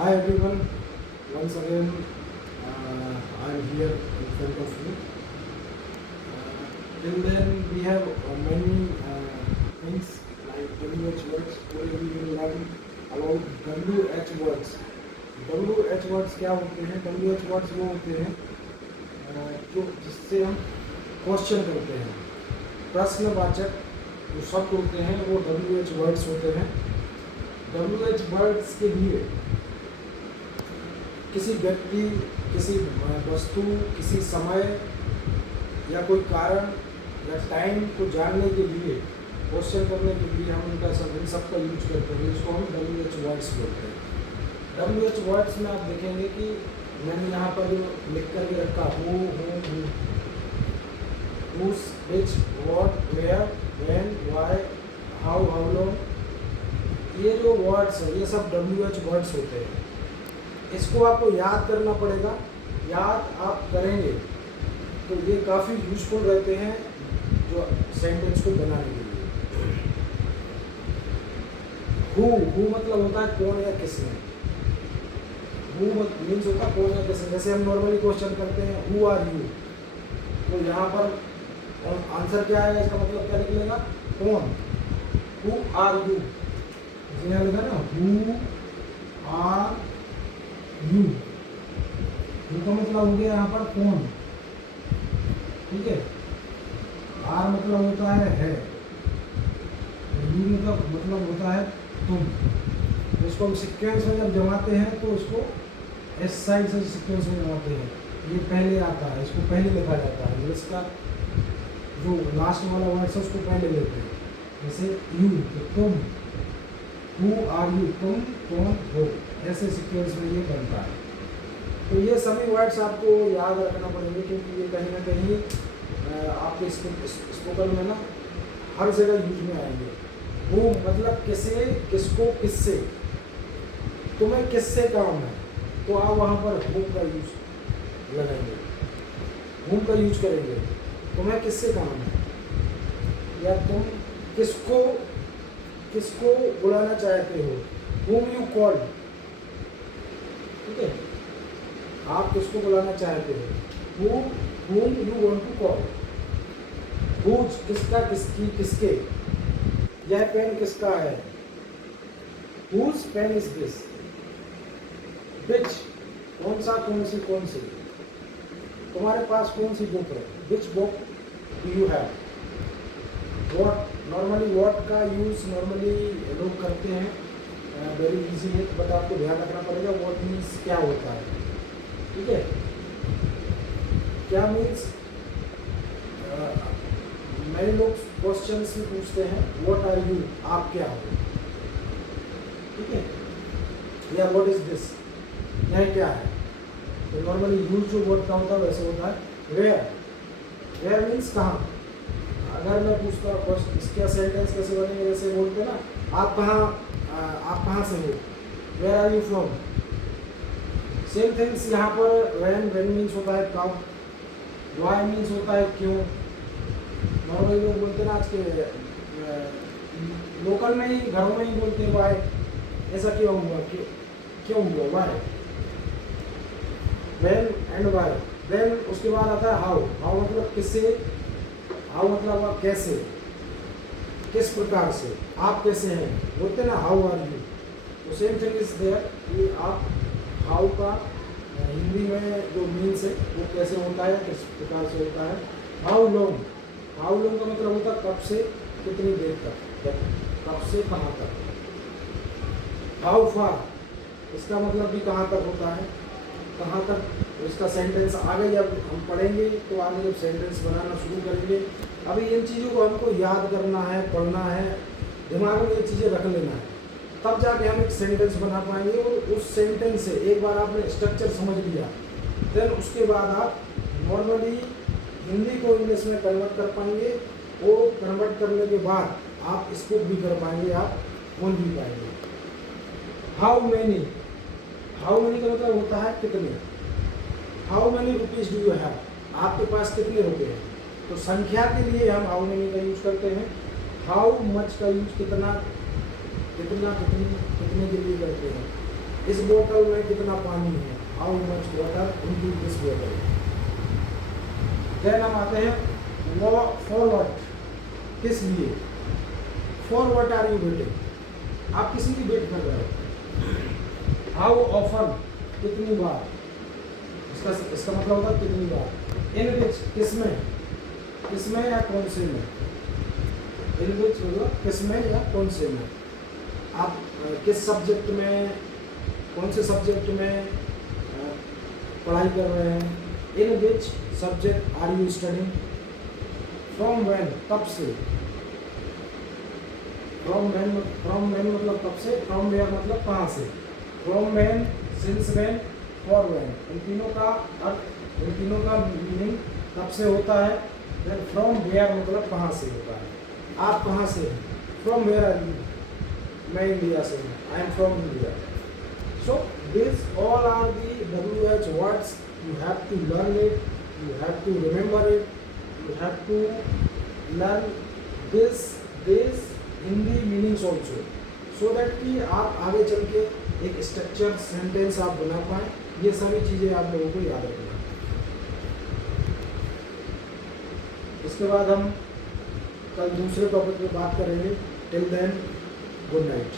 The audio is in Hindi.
Hi everyone, once again I am here in front of you. Till then we have many things like WH words. Today we will learn about WH words. WH words क्या होते हैं? WH words वो होते हैं जो जिससे हम क्वेश्चन करते हैं। प्रश्नवाचक जो शब्द होते हैं वो WH words होते हैं। WH words के लिए किसी व्यक्ति, किसी वस्तु, किसी समय या कोई कारण या टाइम को जानने के लिए, क्वेश्चन करने के लिए हम उनका इन सबका यूज करते हैं, इसको हम WH वर्ड्स बोलते हैं। WH वर्ड्स में आप देखेंगे कि मैंने यहाँ पर जो लिख करके रखा who, whose, which, what, where, when, why, how long, ये जो वर्ड्स है ये सब WH वर्ड्स होते हैं। इसको आपको याद करना पड़ेगा। याद आप करेंगे तो ये काफ़ी यूजफुल रहते हैं जो सेंटेंस को बनाने के लिए। हु मतलब होता है कौन या किसने। हु मीन्स होता है कौन या किसने। जैसे हम नॉर्मली क्वेश्चन करते हैं हु आर यू, तो यहाँ पर आंसर क्या आएगा, इसका मतलब क्या निकलेगा, कौन। हु आर यू, यहाँ लिखा ना हु आर यू, का मतलब हो गया यहाँ पर कौन, ठीक है। आर मतलब होता है, यू मतलब होता है तुम। तो इसको हम सीक्वेंस में जब जमाते हैं तो इसको एस साइड से सीक्वेंस में जमाते हैं। ये पहले आता है, इसको पहले लिखा जाता है। इसका जो लास्ट वाला वर्ड है उसको पहले लेते हैं। जैसे यू तो तुम, हु आर यू तुम कौन हो, ऐसे सीक्वेंस में ये बनता है। तो ये सभी वर्ड्स आपको याद रखना पड़ेंगे क्योंकि ये कहीं ना कहीं आपके स्पोकन में ना हर जगह यूज में आएंगे। हु मतलब किसे, किसको, किससे। तुम्हें किससे काम है तो आप वहाँ पर हुम का यूज लगाएंगे, हुम का यूज करेंगे। तुम्हें किससे काम है या तुम किसको किसको बुलाना चाहते हो, whom you call, ठीक है। आप किसको बुलाना चाहते हो, whom you want to call, whose किसका, किसकी, किसके। यह पेन किसका है, whose pen is this, which कौन सा, कौन सी। तुम्हारे पास कौन सी बुक है, which book do you have। what normally what का यूज़ नॉर्मली लोग करते हैं वेरी इजीली, बट आपको ध्यान रखना पड़ेगा वॉट मीन्स क्या होता है, ठीक है। क्या मीन्स मैंने लोग क्वेश्चन से पूछते हैं व्हाट आर यू, आप क्या हो, ठीक है, या व्हाट इज दिस, यह क्या है। तो नॉर्मली यूज जो वर्ड का होता है वैसे होता है वेयर मीन्स कहाँ। अगर मैं पूछता हूँ इसका सेंटेंस कैसे बनेंगे, जैसे बोलते ना आप कहाँ से हो, where are you from. Same things यहाँ पर व्हेन मीन्स होता है कब, व्हाई मीन्स होता है क्यों। नॉर्मली लोग बोलते ना आज के लोकल में ही, घरों में ही बोलते हैं व्हाई, ऐसा क्यों हुआ, क्यों हुआ, why. When and why. Then उसके बाद आता है हाउ मतलब किससे, हाउ मतलब आप कैसे, किस प्रकार से, आप कैसे हैं, बोलते ना हाउ आर यू। तो सेम थिंग इज देयर कि आप हाउ का हिंदी में जो मीन्स है वो कैसे होता है, किस प्रकार से होता है। हाउ लॉन्ग का मतलब होता है कब से कितनी देर तक, कब से कहाँ तक। हाउ फार इसका मतलब भी कहाँ तक होता है, कहाँ तक। इसका सेंटेंस आगे जब हम पढ़ेंगे तो आगे जब सेंटेंस बनाना शुरू करेंगे, अभी इन चीज़ों को हमको याद करना है, पढ़ना है, दिमाग में ये चीज़ें रख लेना है, तब जाके हम एक सेंटेंस बना पाएंगे। और उस सेंटेंस से एक बार आपने स्ट्रक्चर समझ लिया, देन उसके बाद आप नॉर्मली हिंदी को इंग्लिश में कन्वर्ट कर पाएंगे। और कन्वर्ट करने के बाद आप स्पीक भी कर पाएंगे, आप बोल भी पाएंगे। हाउ मैनी का मतलब होता है कितने। How many rupees do you have, आपके पास कितने रुपए हैं। तो संख्या के लिए हम हाउ मैनी का यूज करते हैं। हाउ मच का यूज कितना, कितने के लिए करते हैं। इस बोतल में कितना पानी है, how much water into this बोतल। देन हम आते हैं वो फॉर व्हाट, किस लिए, for what are you waiting, आप किसी की वेट कर रहे हो। हाउ ऑफन, कितनी बार, इसका मतलब होगा कितनी बार। इन विच, किसमें, किसमें या कौन से में, इन विच मतलब किसमें या कौन से में। आप किस सब्जेक्ट में, कौन से सब्जेक्ट में पढ़ाई कर रहे हैं। In which subject are you studying. From when, कब से। फ्रॉम व्हेन मतलब कब से, फ्रॉम वेयर मतलब कहाँ से। From when, since when, for when, इन तीनों का अर्थ, इन तीनों का मीनिंग कब से होता है। देन फ्रॉम वेयर मतलब कहाँ से होता है, आप कहाँ से हैं। फ्रॉम वेयर आर यू, मैं इंडिया से हूँ, I am from India. So this all are the WH words, you have to learn it, you have to remember it, you have to learn this Hindi meanings also, so that कि आप आगे चल के एक स्ट्रक्चर सेंटेंस आप बना पाएँ। ये सभी चीज़ें आप लोगों को याद रखना। इसके बाद हम कल दूसरे टॉपिक पे बात करेंगे। Till then, good night.